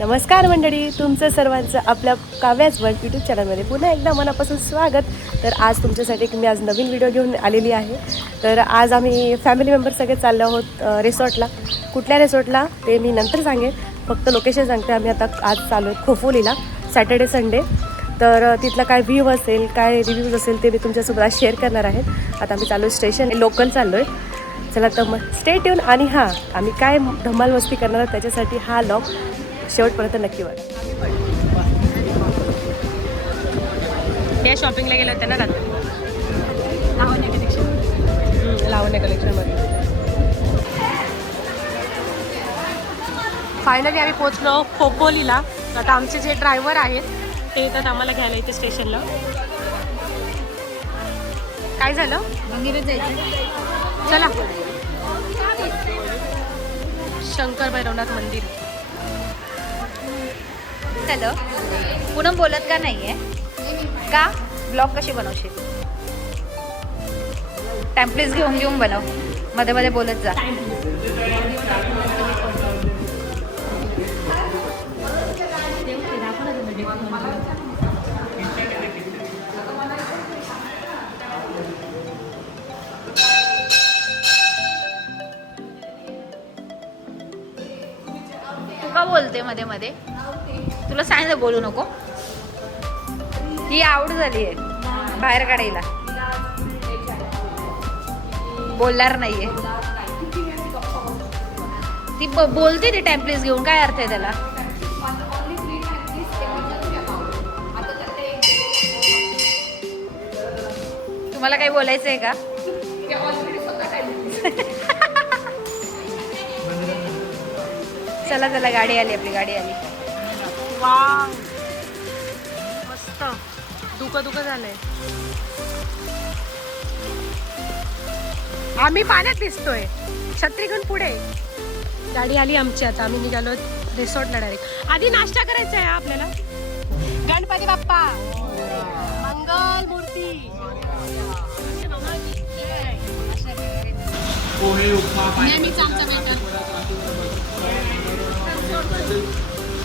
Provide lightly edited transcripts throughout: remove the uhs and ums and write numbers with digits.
नमस्कार मंडळी, तुमचं सर्वांचं आपल्या काव्याच वर्ल्ड यूट्यूब चॅनलमध्ये पुन्हा एकदा मनापासून स्वागत. तर आज तुमच्यासाठी मी आज नवीन व्हिडिओ घेऊन आलेली आहे. तर आज आम्ही फॅमिली मेंबर सगळे चाललो आहोत रिसॉर्टला. कुठल्या रिसॉर्टला ते मी नंतर सांगेन, फक्त लोकेशन सांगते. आम्ही आता आज चाललो आहे खोपोलीला, सॅटर्डे संडे. तर तिथला काय व्ह्यू असेल, काय रिव्ह्यूज असेल ते मी तुमच्यासोबत आज शेअर करणार आहे. आता आम्ही चाललो स्टेशन लोकल चाललो आहे. चला तर मग स्टे ट्यून. आणि हां, आम्ही काय धमाल मस्ती करणार आहोत त्याच्यासाठी हा व्लॉग शेवटपर्यंत नक्की बघा. हे शॉपिंगला गेले होते ना रात्री लावण्या कलेक्शनमध्ये. फायनली आम्ही पोहोचलो खोपोलीला. आता आमचे जे ड्रायव्हर आहेत ते येतात आम्हाला घ्यायला इथे स्टेशनला. काय झालं? मंदिरात जायचं. चला, शंकर भैरवनाथ मंदिर. हॅलो, पूनम बोलत का नाहीये का? ब्लॉग कशी बनवशील? टॅम्पलेट्स घेऊन घेऊन बनव, मध्ये मध्ये बोलत जा. तू का बोलते मध्ये मध्ये? तुला सांगितलं बोलू नको. ही आउट झाली आहे बाहेर काढायला. बोलणार नाहीये ती. बोलते ती टॅम्पलेट्स घेऊन. काय अर्थ आहे त्याला? तुम्हाला काही बोलायचं आहे का? चला चला, गाडी आली, आपली गाडी आली. वाव, मस्त. दुखं झालंय. आम्ही पाण्यात दिसतोय. छत्री घेऊन पुढे गाडी आली आमची. आता आम्ही निघालो रिसॉर्टला डायरेक्ट. आधी नाश्ता करायचा आहे आपल्याला. गणपती बाप्पा मंगल मूर्ती. नेहमीच आमचा बेटा.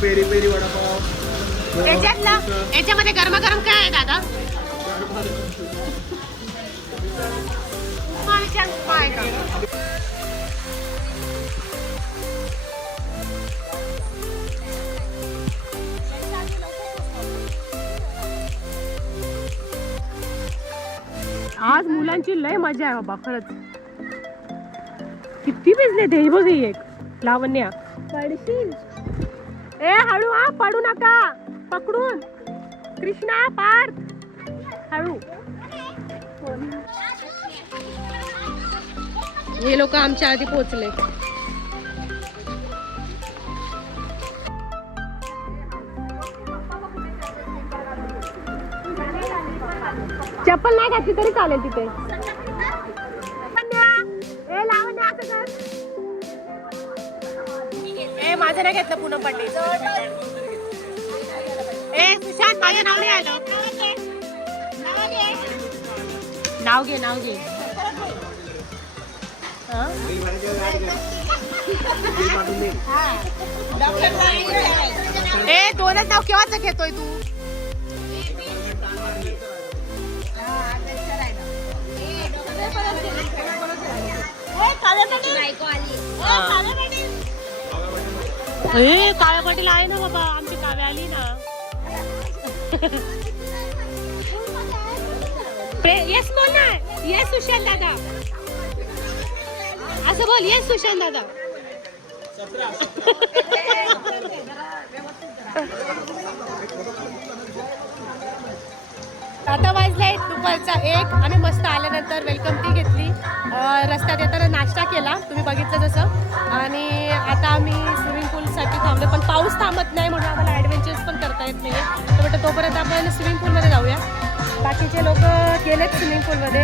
Peri peri vada pav. याच्यामध्ये गरमागरम काय आहे दादा? आज मुलांची लय मजा आहे बाबा, खरंच. किती भिजले ते बघ. एक लावण्या पडशील. ए हळू, हा पडू नका. पकडून कृष्णा, पार्थ हळू. हे लोक आमच्या आधी पोहोचले. चप्पल नाही घातली तरी चालेल तिथे. ए लावण्या, असं कर. ए माझं नाही घेतलं पूनम पंडित. ए सुशांत, माझं नाव नाही आलं. नाव घे, नाव घे. ए दोनच नाव केव्हाच घेतोय तू? काव्या पाटील आहे ना बाबा, आमची काव्या आली ना. येस बोल ना. येस सुशांत दादा, असं बोल. येस सुशांत दादा. आता वाजले दुपारचा 1. आम्ही मस्त आल्यानंतर वेलकम टी घेतली. रस्त्यात येताना नाश्ता केला, तुम्ही बघितलं जसं. आणि आता आम्ही स्विमिंग पूलसाठी थांबलो, पण पाऊस थांबत नाही म्हणून आम्हाला ॲडव्हेंचर्स पण करता येत नाही. तर म्हटलं तोपर्यंत आपण स्विमिंग पूलमध्ये जाऊया. बाकीचे लोक गेलेत स्विमिंग पूलमध्ये.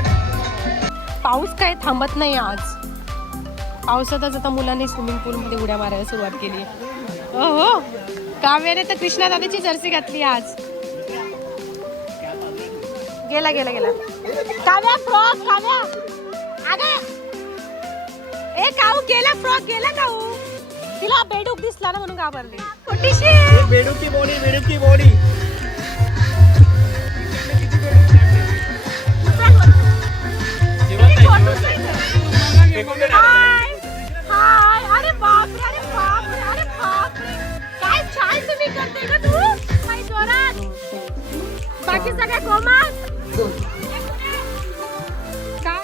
पाऊस काय थांबत नाही आज. पावसातच आता मुलांनी स्विमिंग पूलमध्ये उड्या मारायला सुरुवात केली. हो, काव्याने तर कृष्णा दादाची जर्सी घातली आज. गेला गेला गेला. काव्या फ्रॉक, काव्या. अगं ए काऊ गेला, फ्रॉक गेला काऊ. तिला बेडूक दिसला ना म्हणून घाबरली. छोटीशी बेडूकी बॉडी, बेडूकी बॉडी. हाय हाय. अरे बापरे, अरे बापरे, अरे बापरे. काय छान स्विमिंग करते का तू? काय जोरात. बाकी सगळ्या कोमात का?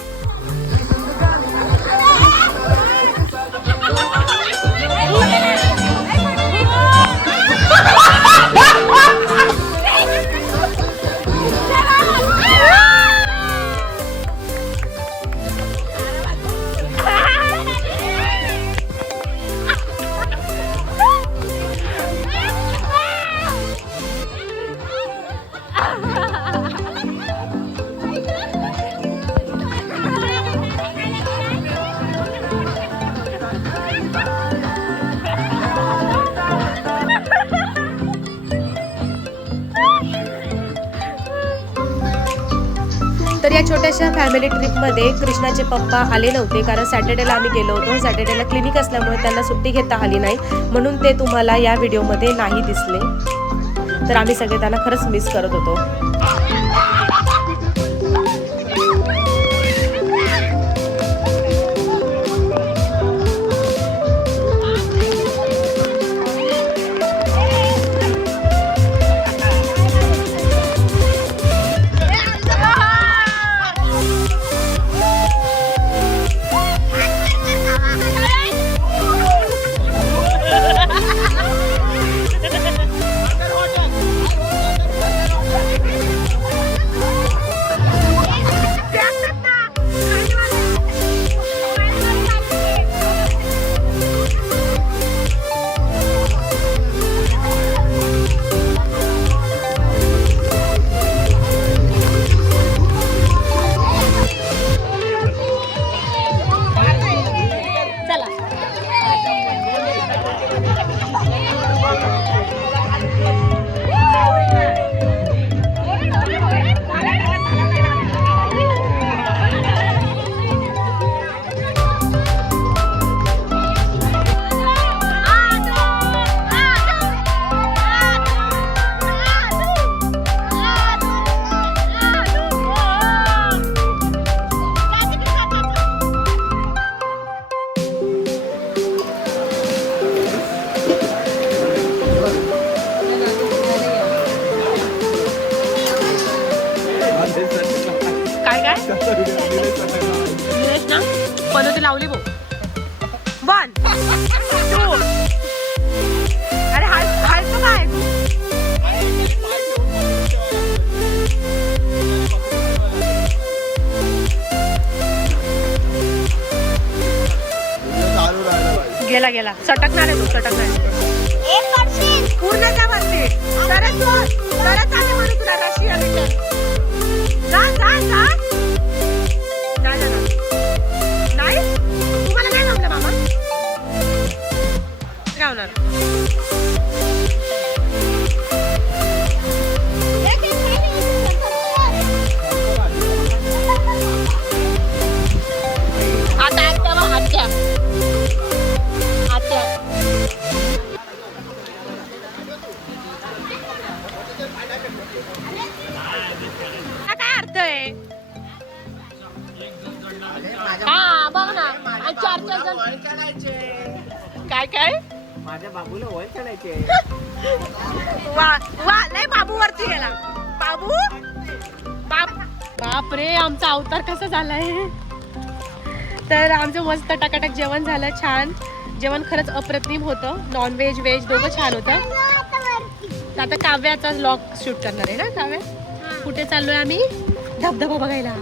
तर या छोट्याशा फॅमिली ट्रिपमध्ये कृष्णाचे पप्पा आले नव्हते, कारण सॅटर्डेला आम्ही गेलो होतो. सॅटर्डेला क्लिनिक असल्यामुळे त्यांना सुट्टी घेता आली नाही, म्हणून ते तुम्हाला या व्हिडिओमध्ये नाही दिसले. तर आम्ही सगळे त्यांना खरंच मिस करत होतो. पनोती लावली बो. 1 2. अरे हाय तो काय गेला गेला. सटकणार आहे तो, सटकणार पूर्ण जा वरती. तरच आम्ही म्हणू तुला रशिया रिटर्न. जा जा जा जा जा. नाही तुम्हाला काय जमलं मामा? काय होणार? काय अर्थ आहे? हा बघ ना. 4 जण काय काय माझ्या बाबूला वळ चढायचे. वा वा लय बाबू वरती गेला. बाबू बाप रे, आमचा अवतार कसा झालाय. तर आमचं मस्त टकाटक जेवण झालं. छान जेवण, खरंच अप्रतिम होतं. नॉनव्हेज व्हेज दोघं छान होतं. आता काव्याचा व्लॉग शूट करणार आहे ना. काव्या कुठे चाललोय आम्ही? धबधबा बघायला.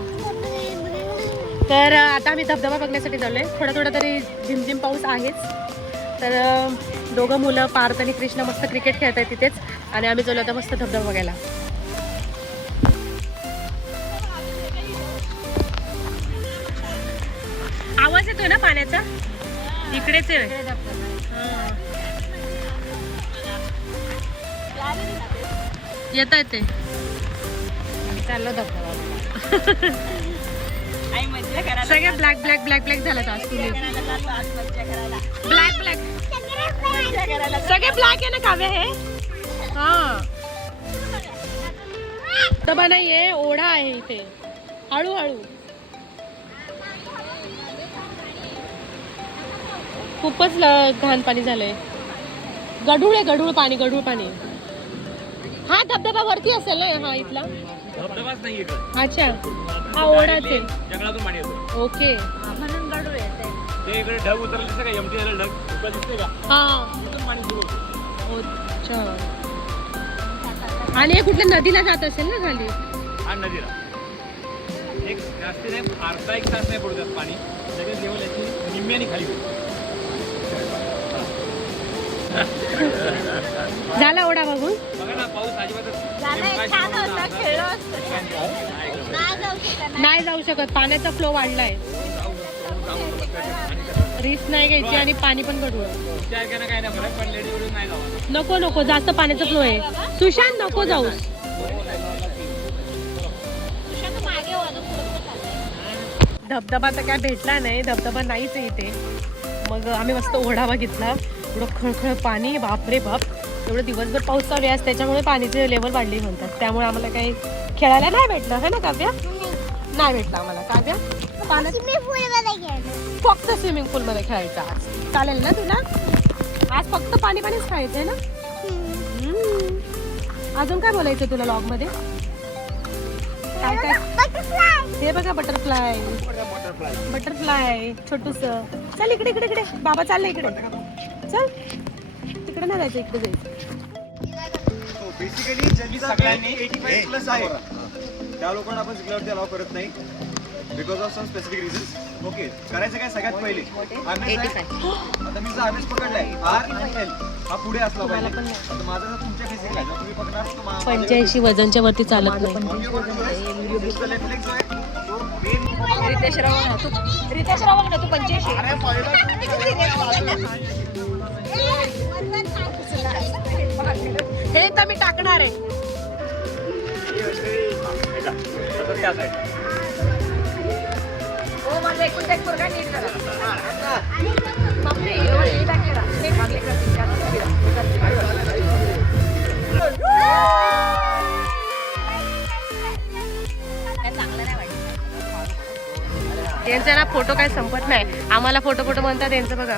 तर आता आम्ही धबधबा बघण्यासाठी चाललोय. थोडा तरी झिमझिम पाऊस आहेच. तर दोघं मुलं पार्थ आणि कृष्णा मस्त क्रिकेट खेळत आहेत तिथेच, आणि आम्ही चाललो आता मस्त धबधबा बघायला. आवाज येतोय ना पाण्याचा? इकडेच आहे. येता येते चाललो धबधबा. सगळ्या ब्लॅक झालं आज तुम्ही. ब्लॅक सगळे ब्लॅक आहे ना काव्य हे. हा धबधबा नाहीये, ओढा आहे इथे. हळूहळू खूपच घाण पाणी झालंय. गढूळ आहे, गढूळ पाणी, गढूळ पाणी. हा धबधबा वरती असेल ना हा इथला. धबधबाच नाही अच्छा हा ओढाच आहे. जंगलातून पाणी येतो. ओके म्हणून गडूळ येते. ते इकडे ढग उतरले दिसते का, एमटी झालं ढग तुला दिसते का, हा इथून पाणी सुरू होतं. अच्छा. आणि हे कुठल्या नदीला जात असेल ना खाली. हा नदीला एक जास्त नाही, अर्धा एक तास नाही पडू त्यात पाणी. लगेच लेवल याची निम्म्याने खाली होतं. झाला ओढा बघून. बघा ना पाऊस अजिबातच छान होतं, खेळलो असतो. नाही जाऊ शकत, पाण्याचा फ्लो वाढलाय. रिस्क नाही घ्यायची आणि पाणी पण गढूळ. विचार करणं काय नाही फरक, पण लेडी एवढं नाही जावं. नको नको, जास्त पाण्याचा फ्लो आहे. सुशांत नको जाऊस. धबधबा तर काय भेटला नाही, धबधबा नाहीच आहे इथे. मग आम्ही मस्त ओढा बघितला. एवढं खळखळ पाणी, बापरे बाप. एवढं दिवसभर पाऊस चालू आहे, त्याच्यामुळे पाण्याची लेवल वाढली म्हणतात. त्यामुळे आम्हाला काही खेळायला नाही भेटलं है ना काव्या. नाही भेटलं आम्हाला काव्या. फक्त स्विमिंग पूल मध्ये खेळायचं आज. चालेल ना तुला. आज फक्त पाणी पाणीच खायचंय ना. अजून काय बोलायचं तुला लॉग मध्ये. काय काय हे बघा बटरफ्लाय, बटरफ्लाय छोटूस. चल इकडे इकडे इकडे, बाबा चालले इकडे. चल तिकडे नाही जायचं, इकडे जायचं. बेसिकली ज्यांनी सगळ्यांनी 85 प्लस आहे त्या लोकांना आपण जिंकल्यावरती अलाव करत नाही because of some specific reasons. Okay, करायचं काय सगळ्यात पहिले आम्ही आता मी जर आम्हीच पकडलाय RL हा पुढे असला पाहिजे. आता माझं जर तुमच्या फेसिंग आहे, जर तुम्ही पकडणार तर 85 वजनच्या वरती चालत नाही. रितेश रावण तू, रितेश रावण तू 85. हे तर मी टाकणार आहे. त्या साईड हो माझा एकूण एक पोरगा नीट करा. बापरे, हे टाकलेला. हे मागले करतील चांगलं नाही वाटत. यांचा ना फोटो काय संपत नाही. आम्हाला फोटो फोटो म्हणतात, यांचं बघा.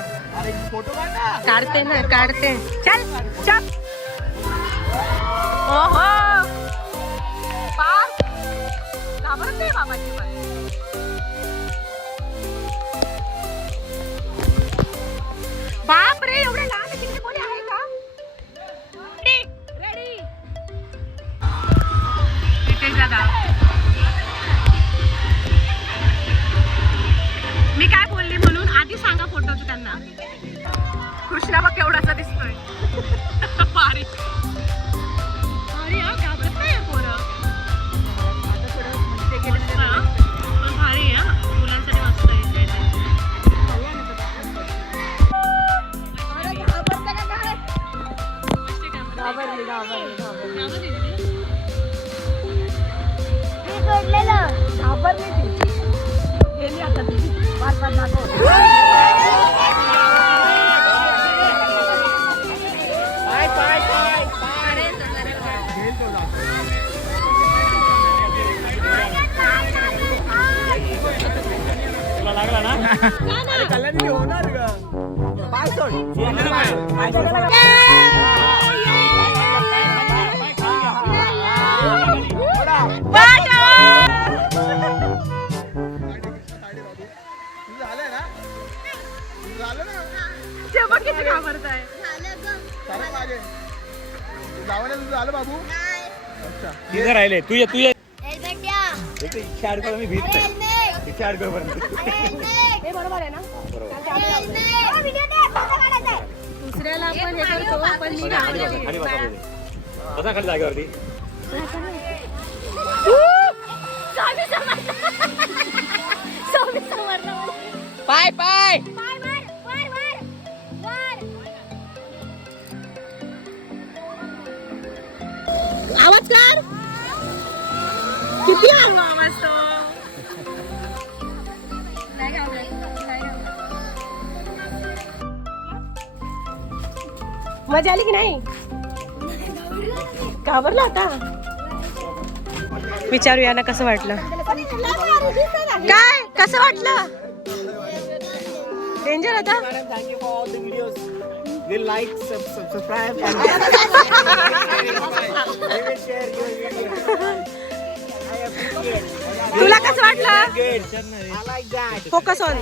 काढते ना, काढते. चल चल. ओहो बाप, घाबरते बाबाची पण. बाप रे, एवढे लहान आहे. तिकडे कोणी आहे का. रेडी रितेश दादा. मी काय बोलली म्हणून आधी सांगा फोटोचं त्यांना. कृष्णा बघ केवढासा दिसतोय. भारी भारी हा, घाबरत नाही पोरं. पण भारी आहे हा, मुलांसाठी मस्त आहे. लागला ना कल्याणी होणार का पाय सोड. झालंय ना, झालं ना. किती घाबरताय. चालेल माझे जावं तुझं झालं बाबू. अच्छा तिथं राहिले. तू ये तू ये. एक इच्छा अडकळ मी भीत नाही. इच्छा अडकळ हे बरोबर आहे ना. दुसऱ्याला आपण हे करतो, पण मी घाबरते. बसा खाली जागेवरती. पाय पाय. आवाज कर. किती आवाज तो. मजा आली की नाही? घाबरला होता? विचारूया ना कसं वाटलं. काय कसं वाटलं? डेंजर होता. Thank you for all the videos. We'll like, subscribe, and we will share your videos. I appreciate. तुला कसं वाटलं? Good. I like that. Focus on.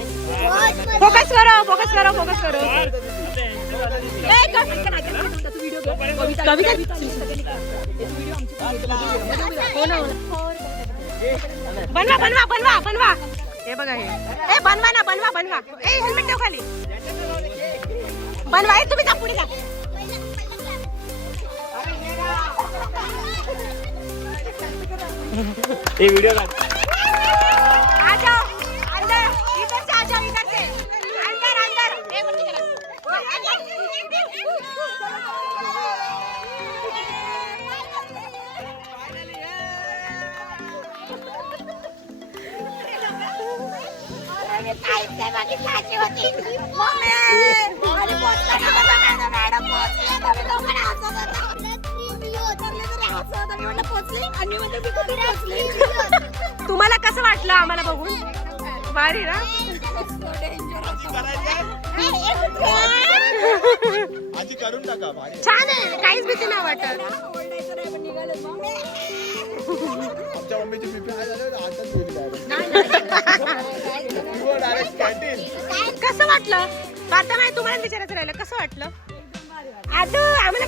Focus करो, फोकस करो, फोकस करो. बनवा बनवा बनवा बनवा. हे बघा हे बनवा ना बनवा बनवा. हेल्मेट ठेव खाली. बनवा तुम्ही जा पुढे जा. ये वीडियो का आ जाओ अंदर. इधर से आ जाओ. इधर से अंदर अंदर. तुम्हाला कसं वाटलं आम्हाला बघून? भारी ना. आधी करून टाका. छान आहे. काहीच भीती नाही वाटत. आमच्या मम्मीची बीपी हाय झालं आताच कसं वाटलं? आता नाही तुम्हाला विचारायचं राहिलं. कसं वाटलं? आता आम्हाला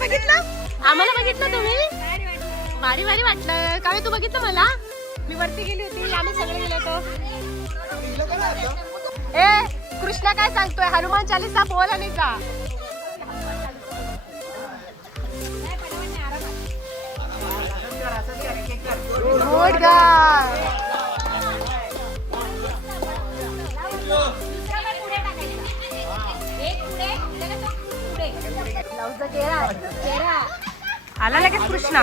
बघितलं तुम्ही? भारी भारी वाटलं. काय तू बघितलं मला? मी वरती गेली होती. आम्ही सगळे गेलो होतो. ए कृष्णा काय सांगतोय? हनुमान चालीसा बोल आणि जा. Good guy. आला लगेच कृष्णा.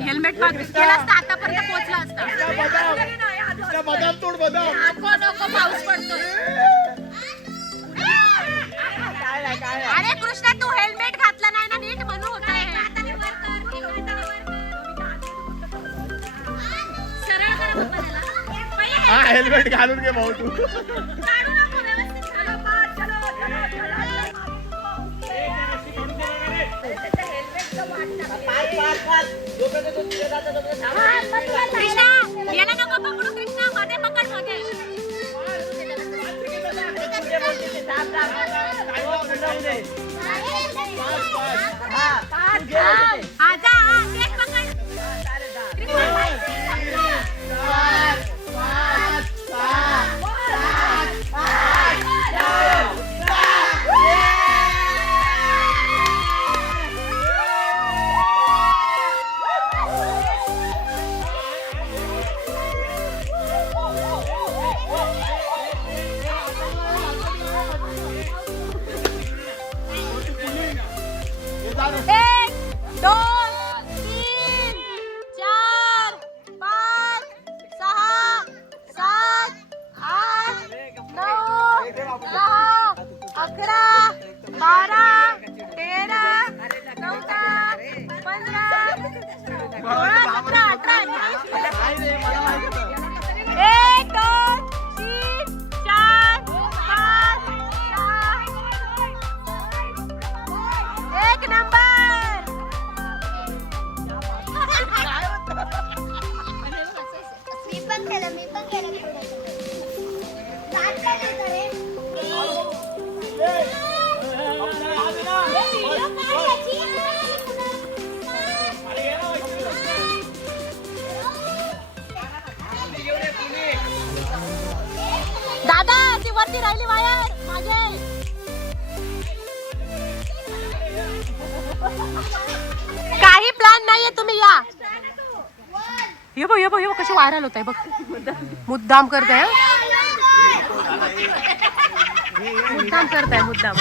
हेल्मेट केला असता आतापर्यंत पोहोचला असता. बदाम तोड बदाम. नको नको पाऊस पडतोय. अरे कृष्णा तू हेल्मेट घातला नाही ना नीट म्हणून होत आहे. हा हेल्मेट घालून घे भाऊ तू. कृष्णा याला नको पकडू. कृष्णा मध्ये पकड. मध्ये दादा ती वरती राहिली वायर माझे. काही प्लॅन नाहीये. तुम्ही या. ये बघ ये बघ कशी व्हायरल होत आहे बघ. मुद्दाम करताय. मुद्दाम करताय मुद्दाम.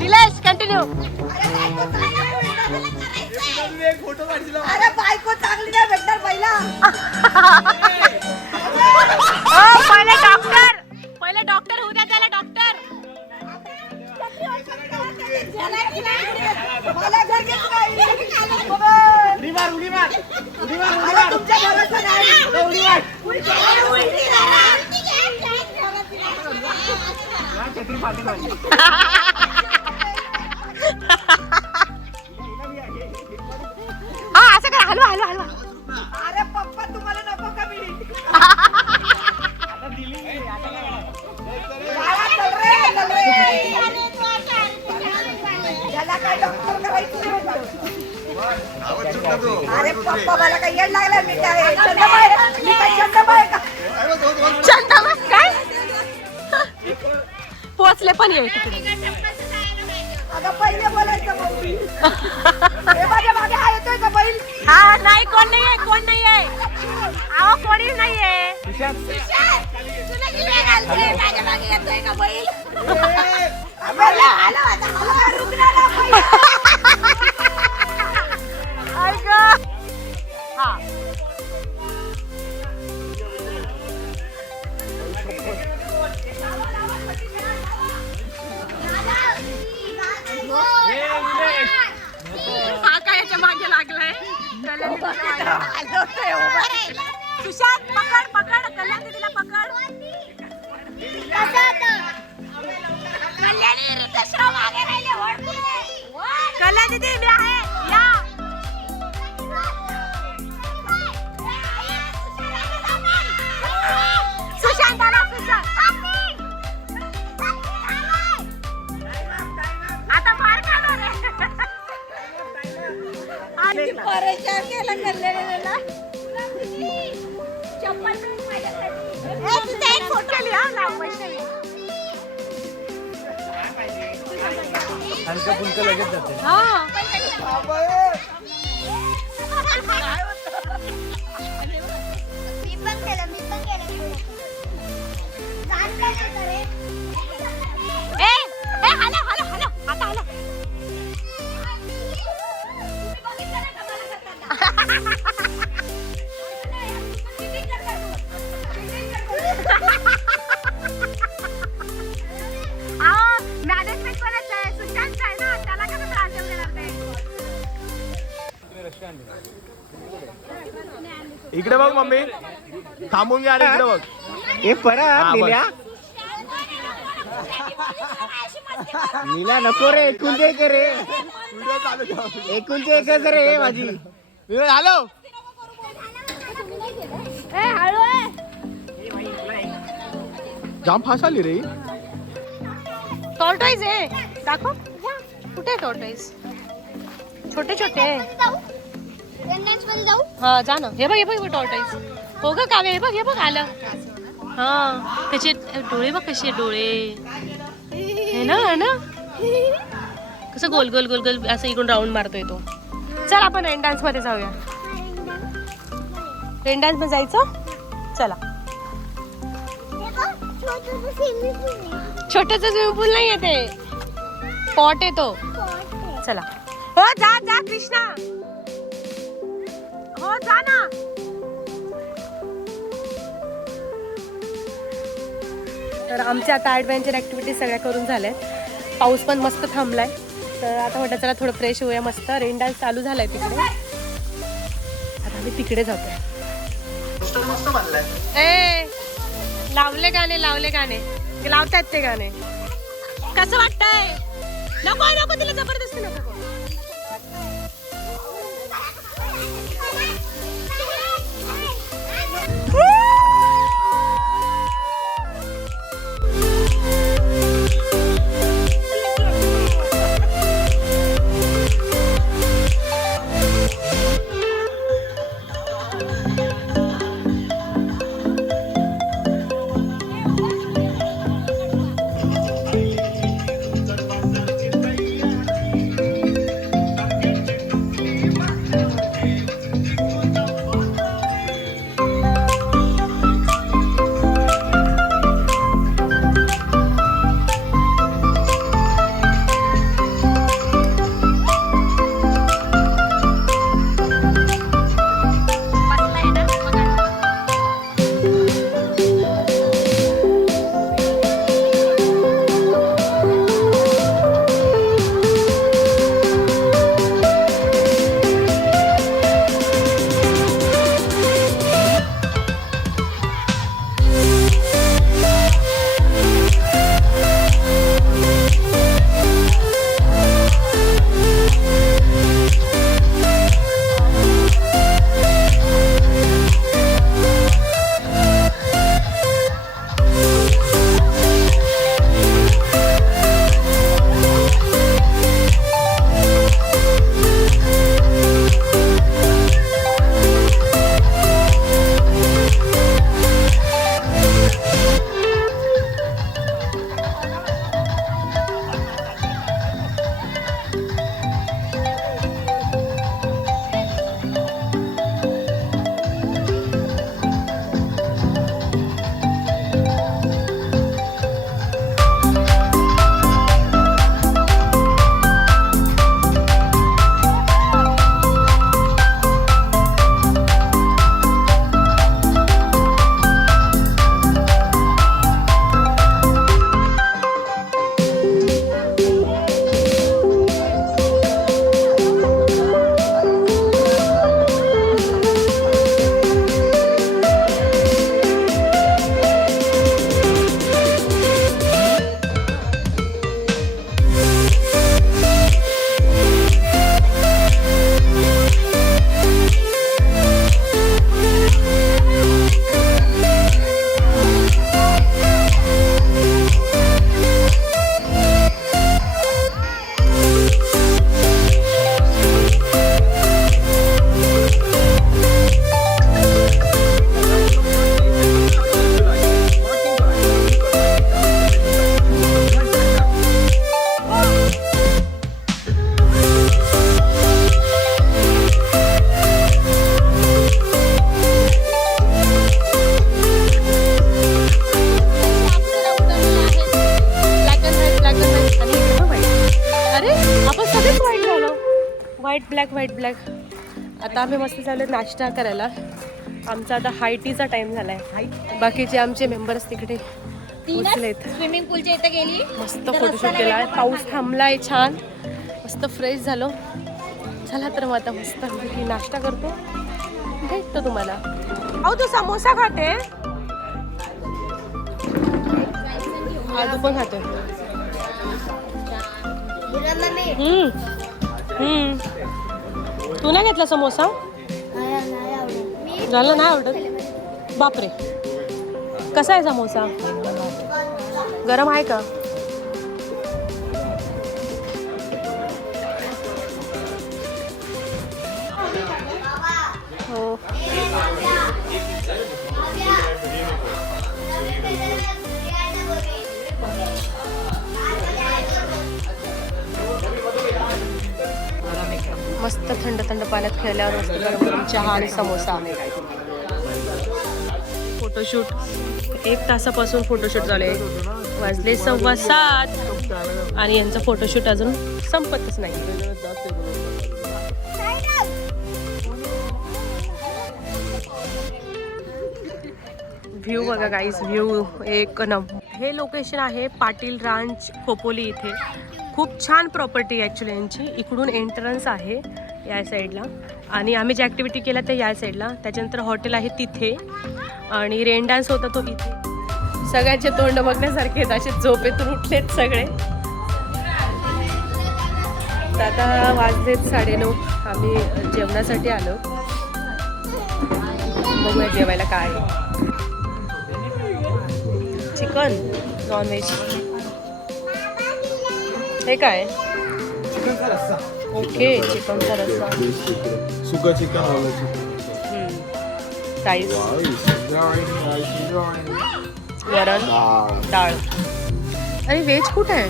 निलेश कंटिन्यू. अरे बायको चांगली नाही भेटणार पहिला. पहिले डॉक्टर होऊ द्या त्याला डॉक्टर. मला घर घेत नाही. मला तुमच्या भरोसा नाही. हा असं करा हलवा हलवा हलवा. अरे पप्पा तुम्हाला नको का मी. बाळा, चल रे, चल रे. याला काय डॉक्टर करायचं नाही. अरे पप्पा मला काय येड लागलं. मी काय चंदबाई आहे? मी काय चंदबाई आहे का? चंदा काय पोचले पण ये तिकडे. अगं पहिले बोलायचं मग मी. हे माझ्या मागे हा येतोय का बैल? हा नाही कोण नाहीये कोण नाहीये. अहो कोणीच नाहीये. माझ्या मागे येतोय का बैल? बैल आला आता. मला रुग्णाला बैल. ऐक हा हा काय याच्या मागे लागलाय. सुशांत पकड पकड कल्याण दीदीला पकड. कल्याण दीदी मी आहे या. सुशांत आला सुशांत. आता मार खाणार आहे. परेशान केलं कल्याणीला. चप्पल फोटो केली हा लाव वैष्णवी. हलका फुलका लगेच जाते. हा ए हॅलो हॅलो हॅलो आता हॅलो. मॅनेजमेंट कोणाचं आहे? सुशांतचं आहे ना. त्याला कसं त्रास देऊ देणार ते. इकडे बघ मम्मी थांबून घ्या इकडे बघ. हे परत नील्या नीला नको रे. एकुलते एक रे. एकुलते एकच रे माझी. हॅलो जाम फास आली रे. टॉर्टॉइज आहे दाखव. कुठे टॉर्टॉइज? छोटे छोटे हा जा ना. हे बघ टॉर्टॉइज. हो ग काव्य हे बघ आलं. हा त्याचे डोळे बघ कसे डोळे. हे ना कसं गोल गोल गोल गोल असं इकडून राऊंड मारतोय तो. चल आपण रेन डान्स मध्ये जाऊया. रेन डान्स मध्ये जायचं. चला. छोटस स्विमिंग पूल नाही आहे ते. पॉट आहे तो. चला हो जा जा कृष्णा. हो जा ना. तर आमच्या आता ॲडव्हेंचर ॲक्टिव्हिटी सगळ्या करून झाल्यात. पाऊस पण मस्त थांबलाय. तर आता म्हटलं चला थोडं फ्रेश होऊया. मस्त रेन डान्स चालू झालाय तिकडे. आता आम्ही तिकडे जातोय. ए लावले गाणे लावतायत ते गाणे. कसं वाटतंय? नको तिला जबरदस्ती नको. White black. आता आम्ही मस्त चाललो नाश्ता करायला. आमचा आता हाय टीचा टाइम झालाय. बाकीचे आमचे मेंबर्स तिकडे पोचलेत. स्विमिंग पूलच्या इथे गेली. मस्त फोटोशूट केला. पाऊस थांबलाय छान. मस्त फ्रेश झालो. चला तर मग आता मस्त की नाश्ता करतो. भेटतो तुम्हाला. अहो तू समोसा खाते. आजू पण खाते. तू नाही घेतला समोसा. झालं नाही आवडत. बापरे. कसा आहे समोसा. गरम आहे का. हो मस्त थंड थंड पाण्यात खेळल्यावर मस्त गरम गरम चहा आणि समोसा. फोटोशूट 1 तासापासून फोटोशूट झाले. वाजले 7:15 आणि यांचं फोटोशूट अजून संपतच नाही. व्ह्यू बघा गाईज. व्ह्यू एक हे लोकेशन आहे पाटील रांच खोपोली इथे. खूप छान प्रॉपर्टी ॲक्च्युली यांची. इकडून एंट्रन्स आहे या साईडला आणि आम्ही जी ॲक्टिव्हिटी केल्या त्या या साईडला. त्याच्यानंतर हॉटेल आहे तिथे आणि रेन डान्स होता तो इथे. सगळ्यांचे तोंड बघण्यासारखे आहेत. असे झोपेतून उठलेत सगळे. आता वाजलेत 9:30. आम्ही जेवणासाठी आलो. बघूया जेवायला काय आहे. Chicken non veg. हे काय. चिकनचा रस्सा. ओके चिकनचा रस्सा. सुका चिकन. राईस वरण डाळ. अरे व्हेज कुठे आहे.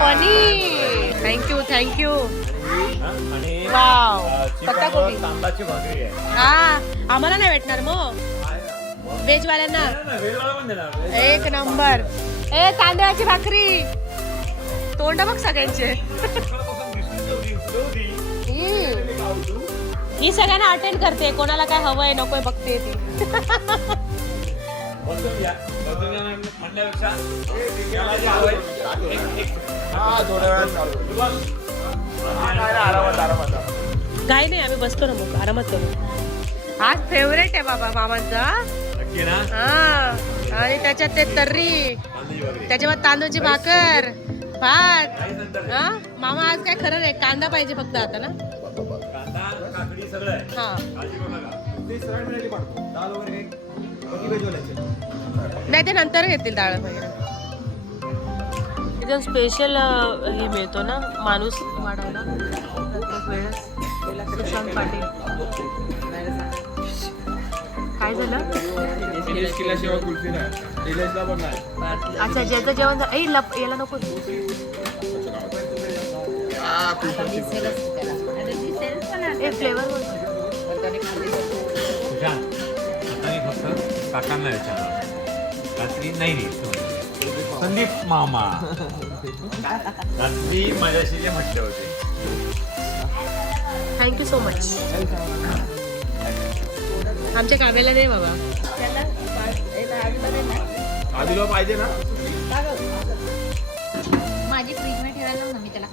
पनीर. Thank you thank you. वाव. पत्ता कोबी. तांबाची भाकरी आहे. हा आम्हाला नाही भेटणार मग. व्हेज वाल्यांना एक नंबर. ए तांदळाची भाकरी. तोंड बघ सगळ्यांचे. ही सगळ्यांना अटेंड करते. कोणाला काय हवंय नकोय बघते ती. काय नाही आम्ही बसतो ना मग आरामात करू. आज फेवरेट आहे बाबा मामांचा. हा आणि त्याच्यात ते तर्री. त्याच्यावर तांदूळची भाकर भात. हा मामा आज काय खरं नाही. कांदा पाहिजे फक्त आता ना. हा नाही ते नंतर घेतील डाळ वगैरे. एकदम स्पेशल हे मिळतो ना माणूस वाढवला प्रत्येक वेळेस. सुशांत पाटील. काय झालं. अच्छा ज्याचं जेवण याला नको. फ्लेवर फक्त काकांना विचारलं. रात्री नाही संदीप मामा रात्री माझ्याशी जे म्हटले होते. Thank you so much. आमच्या काव्याला दे बाबा. आधीला पाहिजे ना. माझी फ्रीज मध्ये ठेवायला ना मी त्याला.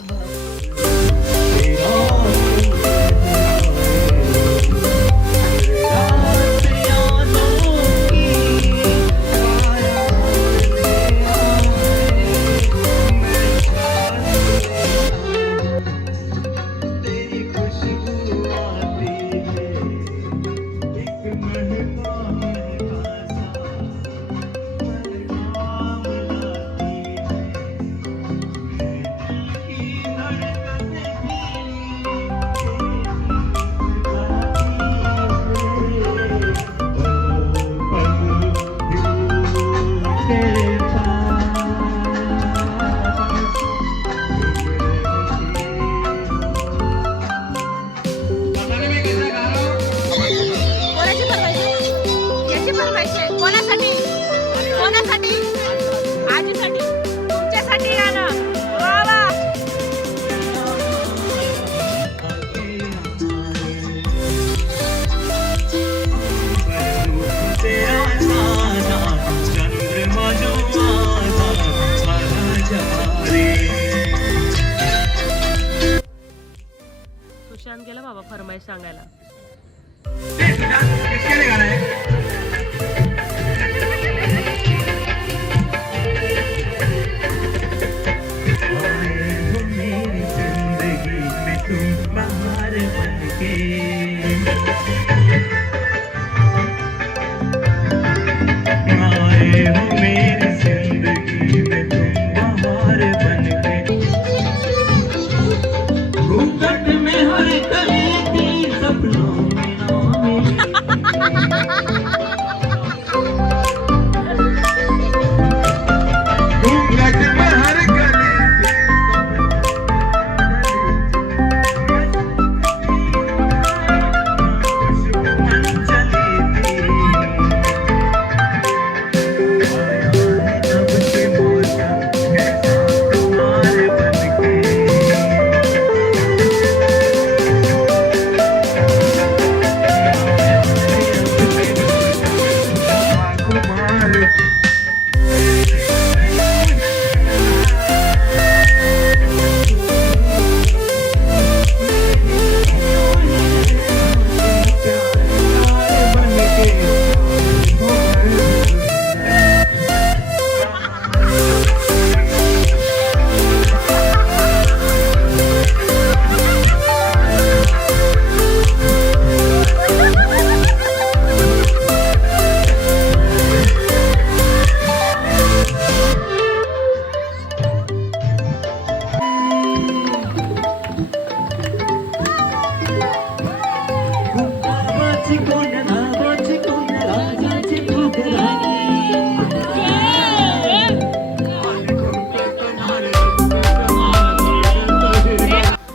सुशांत गेला बाबा फरमाईश सांगायला.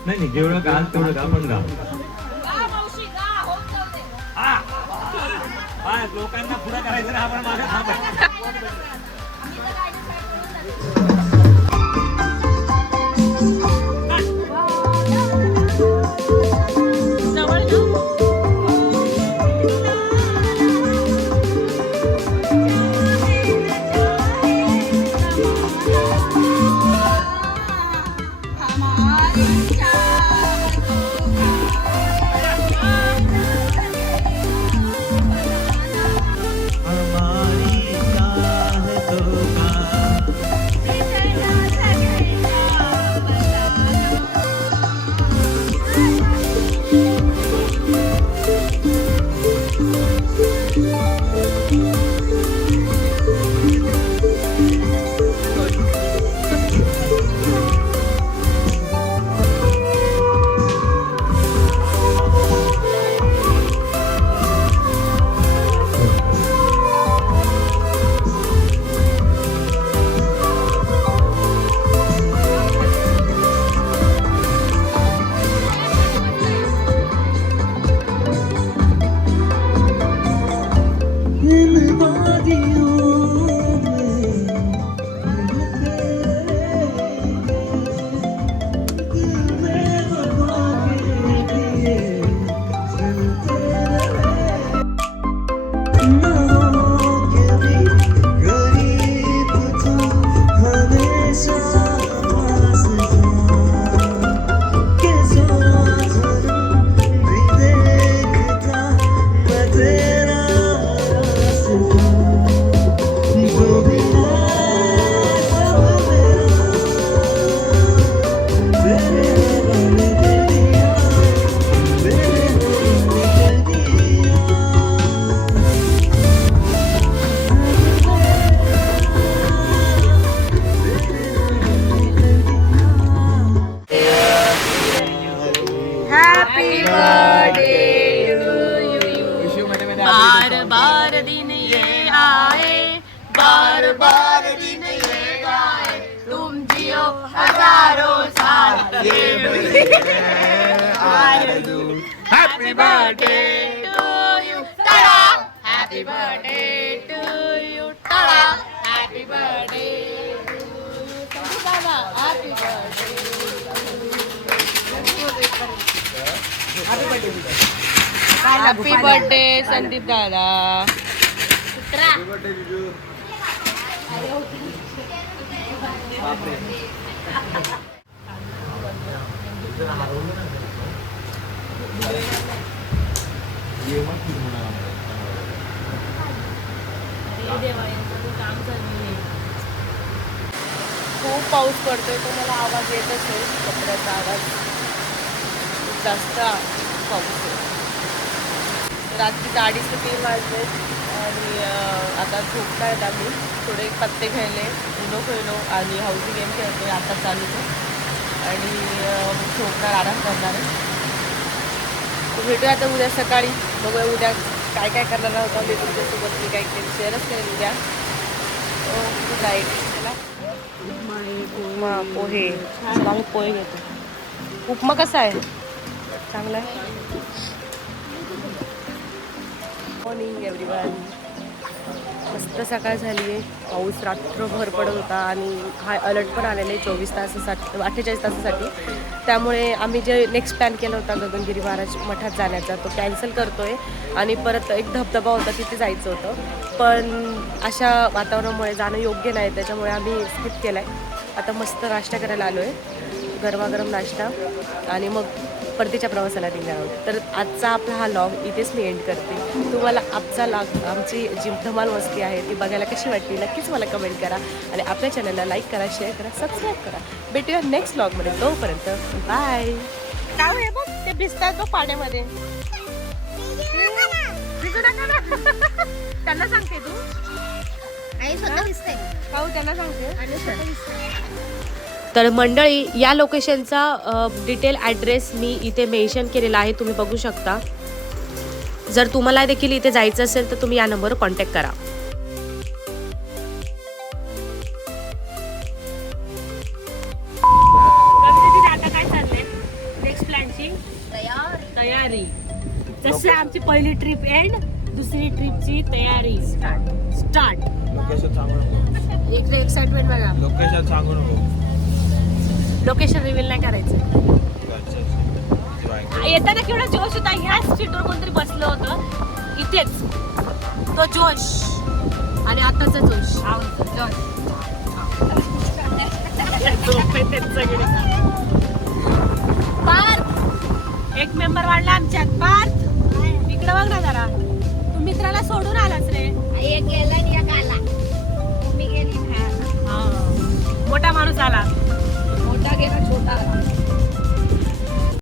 नाही जेवढं गाल तेवढं गा पण गा. लोकांना पुढं करायचं ना आपण मागे थांबायचं. Happy birthday to you, Tara. Happy birthday to you, Tara. Happy birthday to you, Tara. Happy birthday. Happy birthday, Sandeep दादा. Happy birthday, Juju. खूप पाऊस पडतोय, तुम्हाला आवाज येत असेल कपड्याचा आवाज, खूप जास्त पाऊस आहे. रात्री 3:30 वाजले आणि आता झोपतायत आम्ही. थोडे पत्ते खेळले, उनो खेळलो आणि हाऊसी गेम खेळतोय आता चालूच आहे आणि झोपणार, आराम करणार आहे. भेटूया आता उद्या सकाळी, बघूया उद्या काय काय करणार आहोत आम्ही तुमच्यासोबत. मी काही शेअरच करेन उद्या. Good night. चला उपमा पोहे, चला आम्ही पोहे घेतो. उपमा कसा आहे? चांगला आहे. Morning everyone. मस्त सकाळ झाली आहे. पाऊस रात्रभर पडत होता आणि हाय अलर्ट पण आलेलं आहे 48 तासासाठी. त्यामुळे आम्ही जे नेक्स्ट प्लॅन केला होता गगनगिरी महाराज मठात जाण्याचा, तो कॅन्सल करतो आहे आणि परत एक धबधबा होता तिथे जायचं होतं, पण अशा वातावरणामुळे जाणं योग्य नाही, त्याच्यामुळे आम्ही स्किप केला आहे. आता मस्त नाश्ता करायला आलो आहे, गरमागरम नाश्ता, आणि मग परतीच्या प्रवासाला निघणार आहोत. तर आजचा आपला हा लॉग इथेच मी एंड करते. तुम्हाला आजचा लॉग, आमची जी धमाल मस्ती आहे ती बघायला कशी वाटली नक्कीच मला कमेंट करा आणि आपल्या चॅनलला लाईक करा, शेअर करा, सबस्क्राईब करा. भेटूया नेक्स्ट व्लॉगमध्ये. तोपर्यंत बाय. काय आहे बघ ते भिजतात तो पाण्यामध्ये. त्यांना सांगते तू पाहू, त्यांना सांगते. तर मंडळी, या लोकेशनचा डिटेल ॲड्रेस मी इथे मेन्शन केलेला आहे, तुम्ही बघू शकता. जर तुम्हाला देखील इथे जायचं असेल तर तुम्ही या नंबरवर कॉन्टॅक्ट करा. आता काय चाललंय नेक्स्ट प्लॅनची तयारी. जशी आमची पहिली ट्रिप एंड, दुसरी ट्रिपची तयारी स्टार्ट. लोकेशन सांगू नको. इकडे एक्साइटमेंट बघा. लोकेशन सांगू नको. लोकेशन रिव्हील नाही करायचं. येताना केवढा जोश होता. ह्याच सीटवर कोणतरी बसलं होतं इथेच, तो जोश आणि आताचा जोश. पार्थ, एक मेंबर वाढला आमच्यात. पार्थ, इकडे बघ ना जरा. तू मित्राला सोडून आलास रे. मोठा माणूस आला. मोठा गेला छोटा.